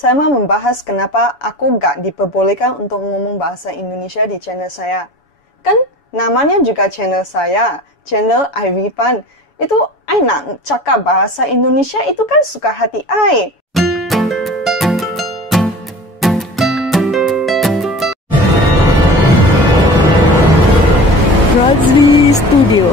Saya mau membahas kenapa aku gak diperbolehkan untuk ngomong bahasa Indonesia di channel saya. Kan namanya juga channel saya, channel Ivy Pan. Itu I nak cakap bahasa Indonesia itu kan suka hati I. Razli Studio.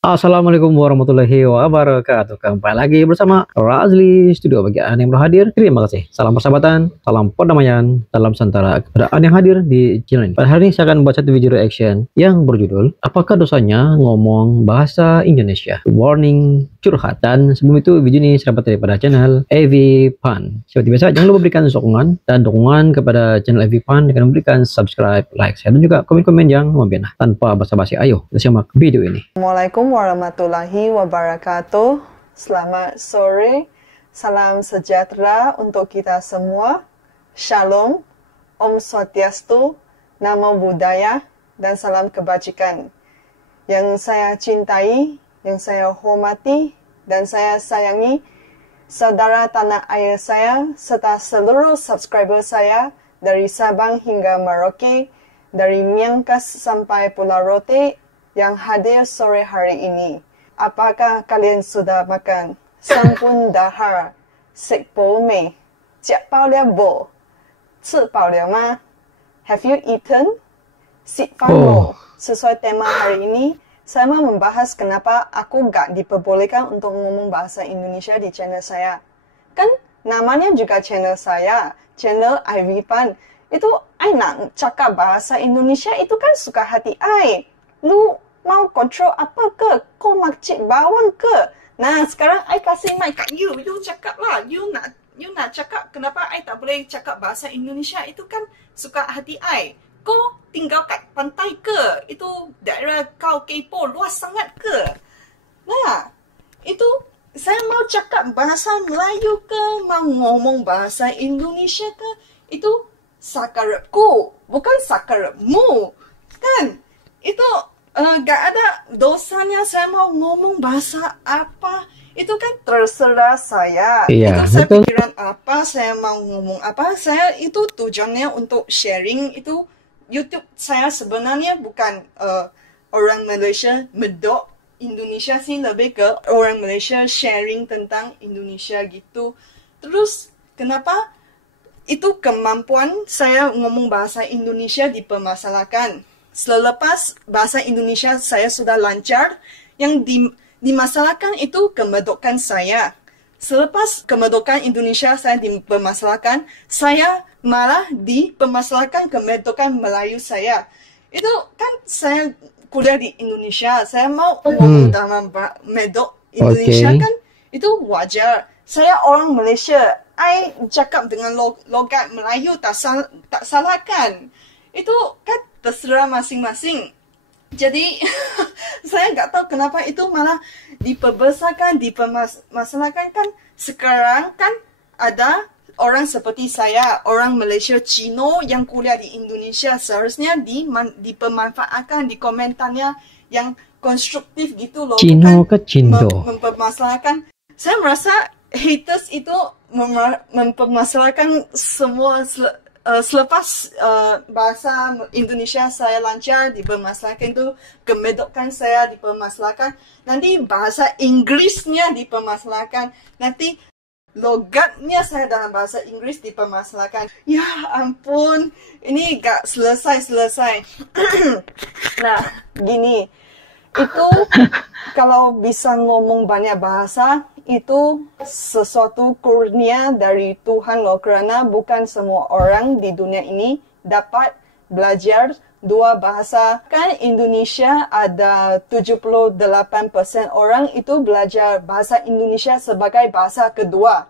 Assalamualaikum warahmatullahi wabarakatuh. Kembali lagi bersama Razli Studio. Bagi Anda yang berhadir, terima kasih. Salam persahabatan, salam perdamaian, salam santara kepada Anda yang hadir di channel ini. Pada hari ini saya akan membuat satu video reaction yang berjudul Apakah dosanya ngomong bahasa Indonesia? Warning curhat. Dan sebelum itu, video ini saya dapat daripada channel Ivy Pan. Seperti biasa, jangan lupa berikan sokongan dan dukungan kepada channel Ivy Pan dengan memberikan subscribe, like, share, dan juga komen-komen yang membenah. Tanpa basa-basi, ayo kita simak video ini. Assalamualaikum warahmatullahi wabarakatuh. Selamat sore. Salam sejahtera untuk kita semua. Shalom. Om Swastiastu. Namo Buddhaya. Dan salam kebajikan. Yang saya cintai, yang saya hormati, dan saya sayangi saudara tanah air saya, serta seluruh subscriber saya dari Sabang hingga Merauke, dari Miangkas sampai Pulau Rote, yang hadir sore hari ini. Apakah kalian sudah makan? Sampun dahar, sek po mei, jiak bao liao bo, ci bao liao ma? Have you eaten? Sit fan mo. Sesuai tema hari ini, saya mau membahas kenapa aku gak diperbolehkan untuk ngomong bahasa Indonesia di channel saya. Kan namanya juga channel saya, channel Ivy Pan. Itu I nak cakap bahasa Indonesia itu kan suka hati I. Lu mau kontrol apa ke? Kau makcik bawang ke? Nah, sekarang I kasih mic kat you. You cakap lah. You nak cakap kenapa I tak boleh cakap bahasa Indonesia. Itu kan suka hati I. Kau tinggal kat pantai ke? Itu daerah kau kepo luas sangat ke? Nah, itu saya mau cakap bahasa Melayu ke? Mau ngomong bahasa Indonesia ke? Itu sakarepku, bukan sakarepmu. Kan? Itu gak ada dosanya saya mau ngomong bahasa apa. Itu kan terserah saya. Iya, itu saya betul. pikiran apa, saya mau ngomong apa. Saya itu tujuannya untuk sharing. Itu YouTube saya sebenarnya bukan orang Malaysia medok Indonesia sih, lebih ke orang Malaysia sharing tentang Indonesia gitu. Terus kenapa itu kemampuan saya ngomong bahasa Indonesia dipermasalahkan? Selepas bahasa Indonesia saya sudah lancar, yang dimasalahkan itu kemedokan saya. Selepas kemedokan Indonesia saya dipermasalahkan, saya malah dipermasalahkan kemedokan Melayu saya. Itu kan saya kuliah di Indonesia, saya mau ngomong dalam medok Indonesia kan itu wajar. Saya orang Malaysia, I cakap dengan logat Melayu tak salah kan? Itu kan terserah masing-masing. Jadi saya nggak tahu kenapa itu malah diperbesarkan, dipermasalahkan. Kan sekarang kan ada orang seperti saya, orang Malaysia Cino yang kuliah di Indonesia, seharusnya dipermanfaatkan di komentarnya yang konstruktif gitu loh. Cino ke Cindo. Mempermasalahkan. Saya merasa haters itu mempermasalahkan semua. Selepas bahasa Indonesia saya lancar, dipermasalahkan itu kemedokan saya dipermasalahkan, nanti bahasa Inggrisnya dipermasalahkan, nanti logatnya saya dalam bahasa Inggris dipermasalahkan. Ya ampun, ini gak selesai-selesai. Nah, gini, itu kalau bisa ngomong banyak bahasa, itu sesuatu kurnia dari Tuhan loh, karena bukan semua orang di dunia ini dapat belajar dua bahasa. Kan Indonesia ada 78% orang itu belajar bahasa Indonesia sebagai bahasa kedua.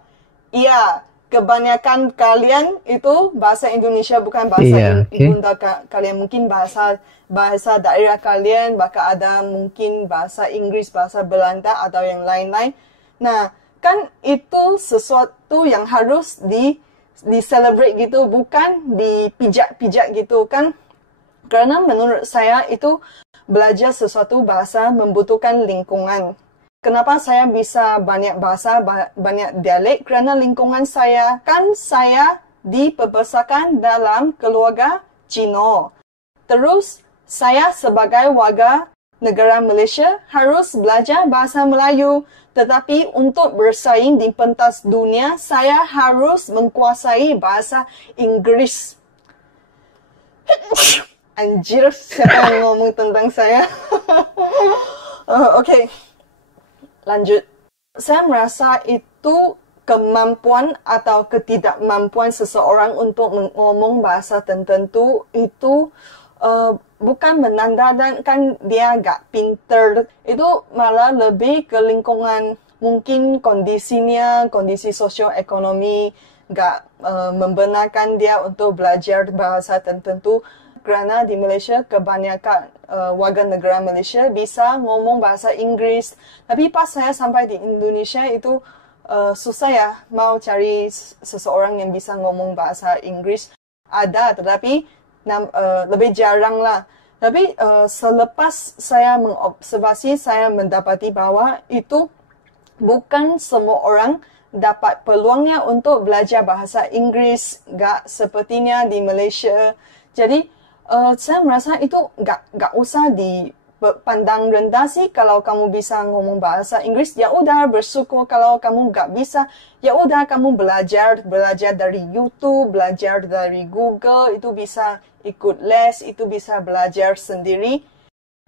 Iya, kebanyakan kalian itu bahasa Indonesia bukan bahasa ibunda kalian. Mungkin bahasa daerah kalian, bahkan ada mungkin bahasa Inggris, bahasa Belanda atau yang lain-lain. Nah, kan itu sesuatu yang harus di-celebrate gitu, bukan dipijak-pijak gitu kan. Karena menurut saya itu belajar sesuatu bahasa membutuhkan lingkungan. Kenapa saya bisa banyak bahasa, banyak dialek? Kerana lingkungan saya, kan saya dibesarkan dalam keluarga Cina. Terus, saya sebagai warga negara Malaysia harus belajar bahasa Melayu. Tetapi untuk bersaing di pentas dunia, saya harus menguasai bahasa Inggris. Anjir, siapa yang ngomong tentang saya? Okey, lanjut. Saya merasa itu kemampuan atau ketidakmampuan seseorang untuk mengomong bahasa tertentu itu bukan menandakan dia agak pintar. Itu malah lebih ke lingkungan. Mungkin kondisinya, kondisi sosioekonomi gak membenarkan dia untuk belajar bahasa tertentu. Kerana di Malaysia, kebanyakan warga negara Malaysia bisa ngomong bahasa Inggris. Tapi pas saya sampai di Indonesia itu susah ya mau cari seseorang yang bisa ngomong bahasa Inggris. Ada, tetapi lebih jarang lah. Tapi selepas saya mengobservasi, saya mendapati bahawa itu bukan semua orang dapat peluangnya untuk belajar bahasa Inggris. Gak sepertinya di Malaysia. Jadi saya merasa itu gak usah dipandang rendah sih. Kalau kamu bisa ngomong bahasa Inggris, ya udah bersyukur. Kalau kamu gak bisa, ya udah kamu belajar dari YouTube, belajar dari Google. Itu bisa ikut les, itu bisa belajar sendiri.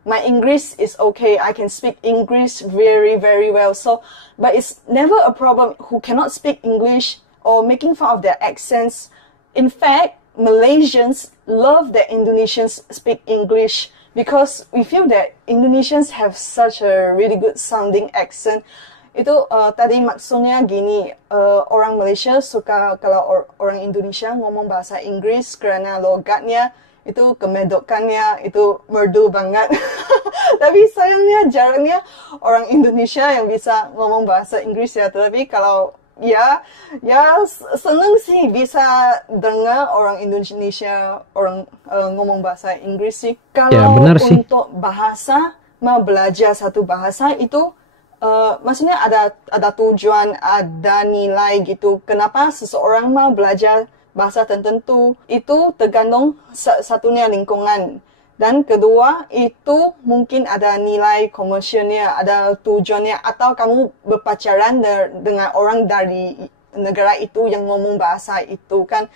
My English is okay. I can speak English very, very well. So, but it's never a problem who cannot speak English or making fun of their accents. In fact, Malaysians love that Indonesians speak English because we feel that Indonesians have such a really good sounding accent. Itu tadi maksudnya gini, orang Malaysia suka kalau orang Indonesia ngomong bahasa Inggris kerana logatnya itu kemedokannya itu merdu banget. Tapi sayangnya jarangnya orang Indonesia yang bisa ngomong bahasa Inggris ya. Tapi kalau ya senang sih bisa dengar orang Indonesia orang ngomong bahasa Inggris sih. Kalau Ya, benar sih. untuk bahasa, mau belajar satu bahasa itu maksudnya ada tujuan, ada nilai gitu. Kenapa seseorang mau belajar bahasa tertentu? Itu tergantung satunya lingkungan. Dan kedua, itu mungkin ada nilai komersialnya, ada tujuannya. Atau kamu berpacaran dengan orang dari negara itu yang ngomong bahasa itu kan.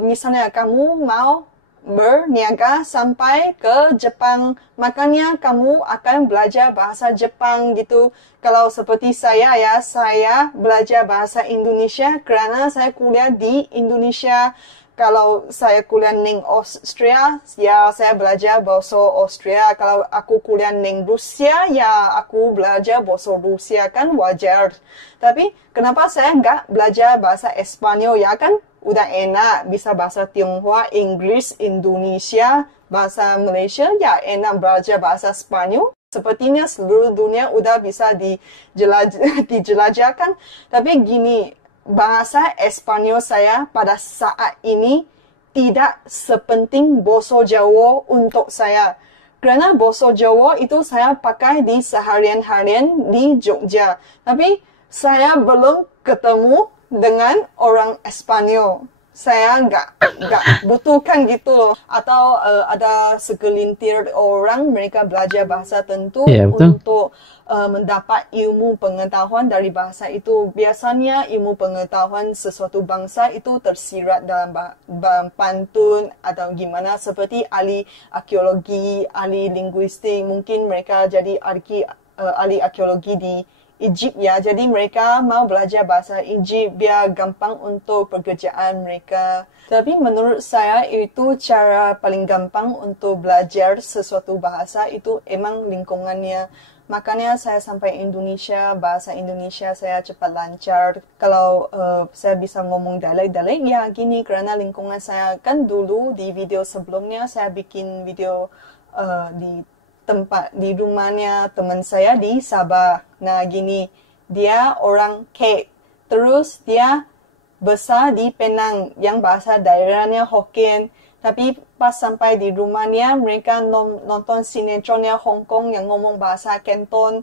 Misalnya kamu mau berniaga sampai ke Jepang, makanya kamu akan belajar bahasa Jepang gitu. Kalau seperti saya ya, saya belajar bahasa Indonesia kerana saya kuliah di Indonesia. Kalau saya kuliah di Austria, ya saya belajar bahasa Austria. Kalau aku kuliah di Rusia, ya aku belajar bahasa Rusia, kan wajar. Tapi kenapa saya nggak belajar bahasa Espanyol ya kan? Udah enak, bisa bahasa Tionghoa, Inggris, Indonesia, bahasa Malaysia, ya enak belajar bahasa Spanyol. Sepertinya seluruh dunia udah bisa dijelajahkan. Tapi gini, bahasa Espanyol saya pada saat ini tidak sepenting bahasa Jawa untuk saya. Kerana bahasa Jawa itu saya pakai di seharian-harian di Jogja. Tapi saya belum ketemu dengan orang Espanyol. Saya nggak butuhkan gitu loh. Atau ada segelintir orang mereka belajar bahasa tertentu Ya, betul. untuk mendapat ilmu pengetahuan dari bahasa itu. Biasanya ilmu pengetahuan sesuatu bangsa itu tersirat dalam pantun atau gimana, seperti ahli arkeologi, ahli linguistik. Mungkin mereka jadi ahli arkeologi di Egypt ya, jadi mereka mau belajar bahasa Egypt biar gampang untuk pekerjaan mereka. Tapi menurut saya itu cara paling gampang untuk belajar sesuatu bahasa itu emang lingkungannya. Makanya saya sampai Indonesia, bahasa Indonesia saya cepat lancar. Kalau saya bisa ngomong dialek-dialek ya gini kerana lingkungan saya. Kan dulu di video sebelumnya saya bikin video di rumahnya teman saya di Sabah. Nah gini, dia orang Kek. Terus dia besar di Penang yang bahasa daerahnya Hokkien. Tapi pas sampai di rumahnya, mereka nonton sinetronnya Hong Kong yang ngomong bahasa Canton.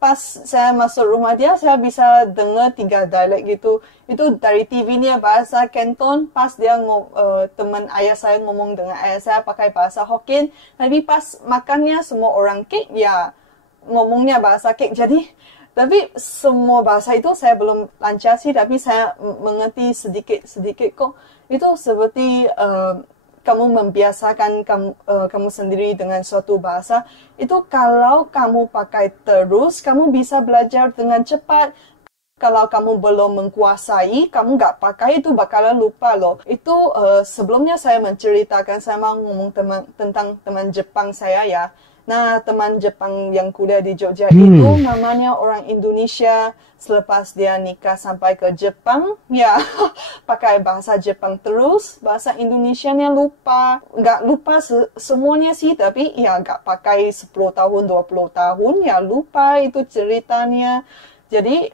Pas saya masuk rumah dia, saya bisa dengar 3 dialek gitu. Itu dari TV-nya bahasa Canton, pas dia teman ayah saya ngomong dengan ayah saya pakai bahasa Hokkien. Tapi pas makannya semua orang Kek, ya ngomongnya bahasa Kek. Jadi, tapi semua bahasa itu saya belum lancar sih, tapi saya mengerti sedikit-sedikit kok. Itu seperti kamu membiasakan kamu sendiri dengan suatu bahasa, itu kalau kamu pakai terus, kamu bisa belajar dengan cepat. Kalau kamu belum menguasai, kamu nggak pakai, itu bakalan lupa loh. Itu sebelumnya saya menceritakan, saya mau ngomong tentang teman Jepang saya ya. Nah, teman Jepang yang kuliah di Jogja itu namanya orang Indonesia. Selepas dia nikah sampai ke Jepang, ya pakai bahasa Jepang terus, bahasa Indonesianya lupa. Nggak lupa semuanya sih, tapi ya nggak pakai 10 tahun, 20 tahun, ya lupa itu ceritanya. Jadi,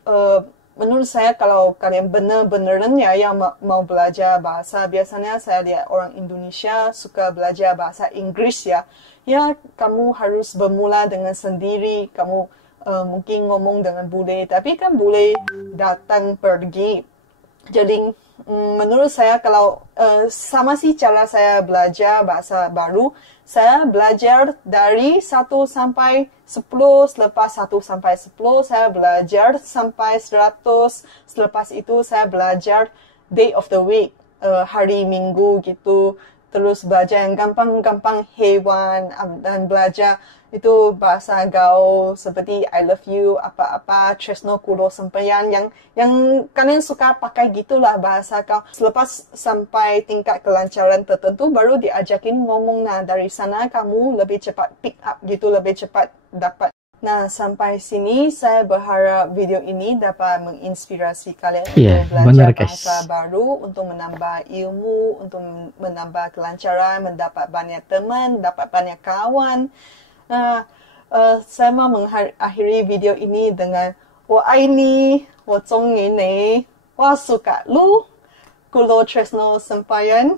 menurut saya kalau kalian benar-beneran ya yang mau belajar bahasa, biasanya saya lihat orang Indonesia suka belajar bahasa Inggris ya. Ya, kamu harus bermula dengan sendiri, kamu mungkin ngomong dengan bule, tapi kan bule datang pergi. Jadi, menurut saya kalau sama sih cara saya belajar bahasa baru, saya belajar dari 1 sampai 10, selepas 1 sampai 10, saya belajar sampai 100, selepas itu saya belajar day of the week, hari Minggu gitu. Terus belajar yang gampang-gampang hewan, dan belajar itu bahasa gaul seperti I love you, apa-apa, tresno kulo sembahyang, yang kalian suka pakai gitulah bahasa kau. Selepas sampai tingkat kelancaran tertentu, baru diajakin ngomong. Nah, dari sana kamu lebih cepat pick up gitu, lebih cepat dapat. Nah, sampai sini saya berharap video ini dapat menginspirasi kalian untuk belajar bahasa baru, untuk menambah ilmu, untuk menambah kelancaran, mendapat banyak teman, dapat banyak kawan. Nah, saya mau mengakhiri video ini dengan 我爱你，我中意你，我suka lu, kulo tresno sembahyang,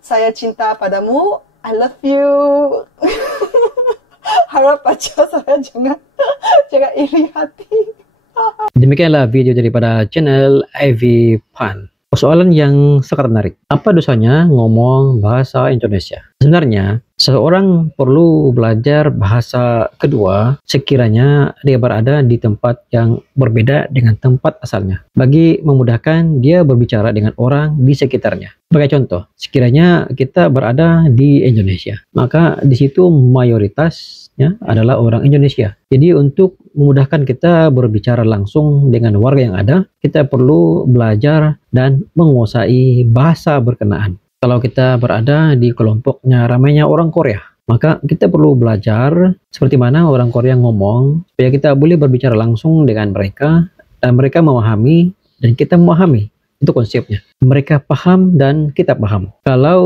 saya cinta padamu, I love you. Harap baca saya jangan iri hati. Demikianlah video daripada channel Ivy Pan. Persoalan yang sangat menarik. Apa dosanya ngomong bahasa Indonesia? Sebenarnya, seseorang perlu belajar bahasa kedua sekiranya dia berada di tempat yang berbeda dengan tempat asalnya, bagi memudahkan dia berbicara dengan orang di sekitarnya. Sebagai contoh, sekiranya kita berada di Indonesia, maka di situ mayoritasnya adalah orang Indonesia. Jadi untuk memudahkan kita berbicara langsung dengan warga yang ada, kita perlu belajar dan menguasai bahasa berkenaan. Kalau kita berada di kelompoknya ramainya orang Korea, maka kita perlu belajar seperti mana orang Korea ngomong, supaya kita boleh berbicara langsung dengan mereka, dan mereka memahami, dan kita memahami. Itu konsepnya. Mereka paham dan kita paham. Kalau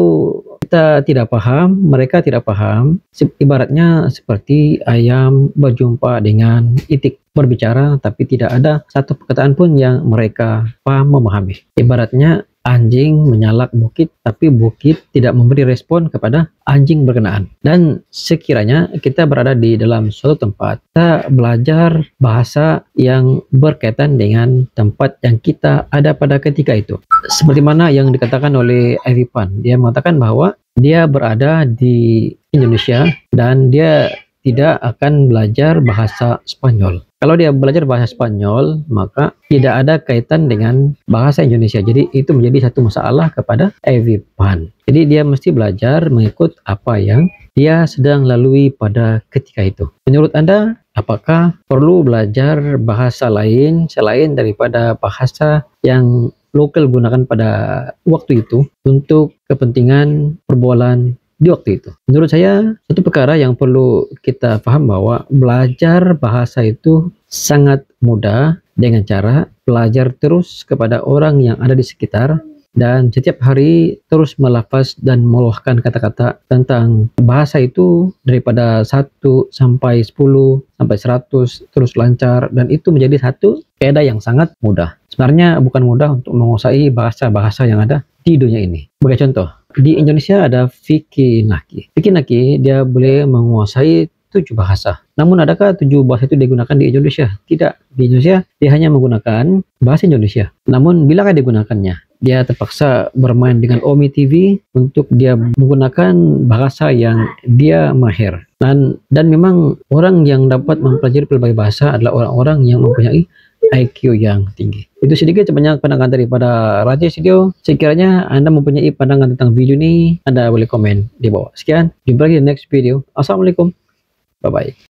kita tidak paham, mereka tidak paham, ibaratnya seperti ayam berjumpa dengan itik, berbicara tapi tidak ada satu perkataan pun yang mereka paham memahami. Ibaratnya anjing menyalak bukit, tapi bukit tidak memberi respon kepada anjing berkenaan. Dan sekiranya kita berada di dalam suatu tempat, kita belajar bahasa yang berkaitan dengan tempat yang kita ada pada ketika itu. Seperti mana yang dikatakan oleh Ivy Pan, dia mengatakan bahwa dia berada di Indonesia dan dia tidak akan belajar bahasa Spanyol. Kalau dia belajar bahasa Spanyol, maka tidak ada kaitan dengan bahasa Indonesia. Jadi itu menjadi satu masalah kepada Ivy Pan. Jadi dia mesti belajar mengikut apa yang dia sedang lalui pada ketika itu. Menurut Anda, apakah perlu belajar bahasa lain selain daripada bahasa yang lokal gunakan pada waktu itu untuk kepentingan perbualan di waktu itu? Menurut saya, satu perkara yang perlu kita paham bahwa belajar bahasa itu sangat mudah dengan cara belajar terus kepada orang yang ada di sekitar, dan setiap hari terus melafaz dan meluahkan kata-kata tentang bahasa itu daripada 1 sampai 10 sampai 100 terus lancar, dan itu menjadi satu kaidah yang sangat mudah. Sebenarnya bukan mudah untuk menguasai bahasa-bahasa yang ada di dunia ini. Sebagai contoh, Di Indonesia ada Vicky Naki. Vicky Naki dia boleh menguasai 7 bahasa. Namun adakah 7 bahasa itu digunakan di Indonesia? Tidak. Di Indonesia dia hanya menggunakan bahasa Indonesia. Namun bilakah digunakannya? Dia terpaksa bermain dengan Omi TV untuk dia menggunakan bahasa yang dia mahir. Dan memang orang yang dapat mempelajari pelbagai bahasa adalah orang-orang yang mempunyai IQ yang tinggi. Itu sedikit sebanyak pandangan daripada Raja Studio. Sekiranya Anda mempunyai pandangan tentang video ini, Anda boleh komen di bawah. Sekian, jumpa lagi di next video. Assalamualaikum. Bye-bye.